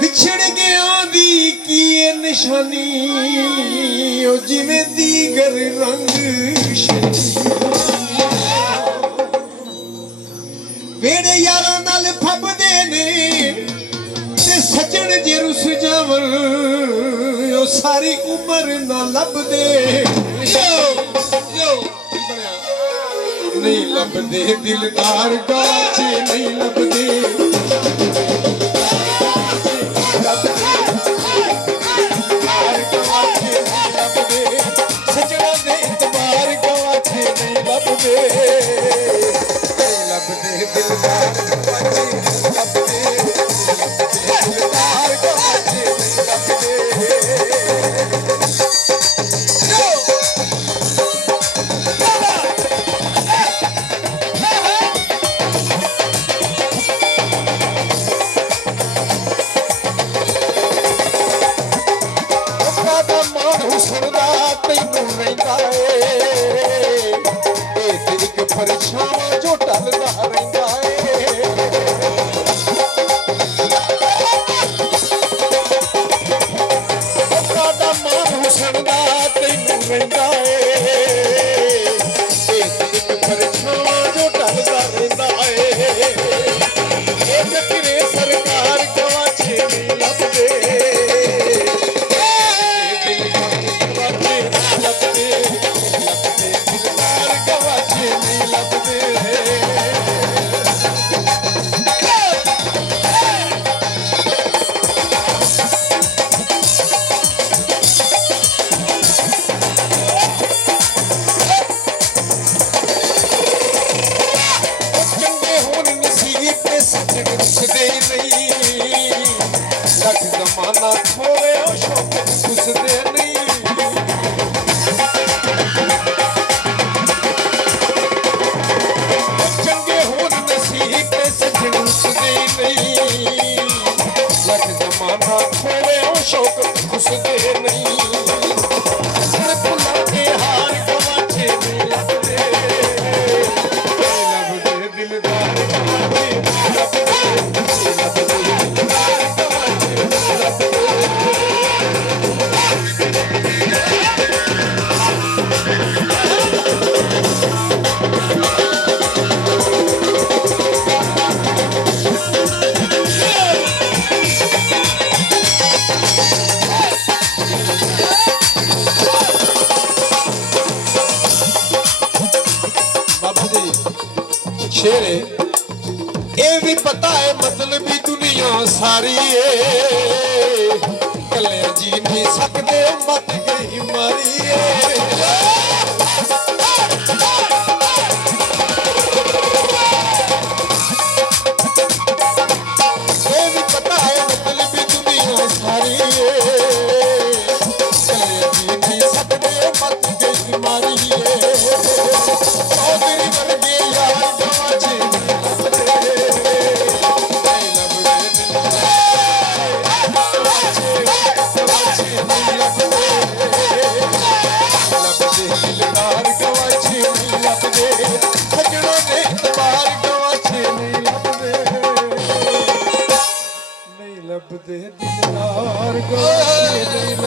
ਵਿਛੜ ਗਿਆ ਦੀ ਕੀ ਇਹ ਨਿਸ਼ਾਨੀ ਉਹ ਜਿਵੇਂ ਦੀਗਰ ਰੰਗ ਵੇੜੇ ਯਾਰਾਂ ਨਾਲ ਫੱਬਦੇ ਨੇ ਤੇ ਸੱਜਣ ਜੇ ਰੁੱਸ ਜਾਵਣ ਉਹ ਸਾਰੀ ਉਮਰ ਨਾ ਲੱਭਦੇ ਨਹੀਂ ਲੱਭਦੇ ਦਿਲਦਾਰ ਗਾਚ ਨਹੀਂ ਲੱਭਦੇ ਸੱਜਣਾ ਦੇ ਇਤਬਾਰ ਗਵਾਚੇ ਨਹੀਂ ਲੱਭਦੇ ਲੱਭਦੇ ਦਿਲਦਾਰ ਗਵਾਚੇ ਲੱਭਦੇ ਦਿਲਦਾਰ ਗਵਾਚੇ ਨਹੀਂ ਲੱਭਦੇ ਪਰਛਾਵਾਂ ਜੋ ਢਲਦਾ ਰਹਿੰਦਾ ਏ ਸਾਡਾ ਮਾਨ ਹੁਸਨ ਦਾ ਤੈਨੂੰ ਰਹਿੰਦਾ ਏ ਇੱਕ ਪਰਛਾਵਾਂ ਜੋ ਢਲਦਾ ਰਹਿੰਦਾ ਏ ਇਹ ਜਕਰੇ ਸਰਕਾਰ ਗਵਾਚੇ ਨਹੀਂ ਲੱਭਦੇ ਲੱਖ ਜ਼ਮਾਨਾ ਖੋਲੇ ਉਹ ਸ਼ੌਕ ਘੁਸਦੇ ਨਹੀਂ ਚੰਗੇ ਹੋਣ ਨਸੀਬ ਤੇ ਸੱਜਣ ਉਸਦੇ ਨਹੀਂ ਲੱਖ ਜ਼ਮਾਨਾ ਖੋਲੇ ਉਹ ਸ਼ੌਕ ਘੁਸਦੇ ਨਹੀਂ ਫੁੱਲਾਂ ਦੇ ਹਾਰ ਗਵਾਚੇ ਨਹੀਂ ਲੱਭਦੇ ਲੱਭਦੇ ਦਿਲਦਾਰ शेरे ये भी पता है मतलब भी दुनिया सारी है कले जी नहीं सकते मत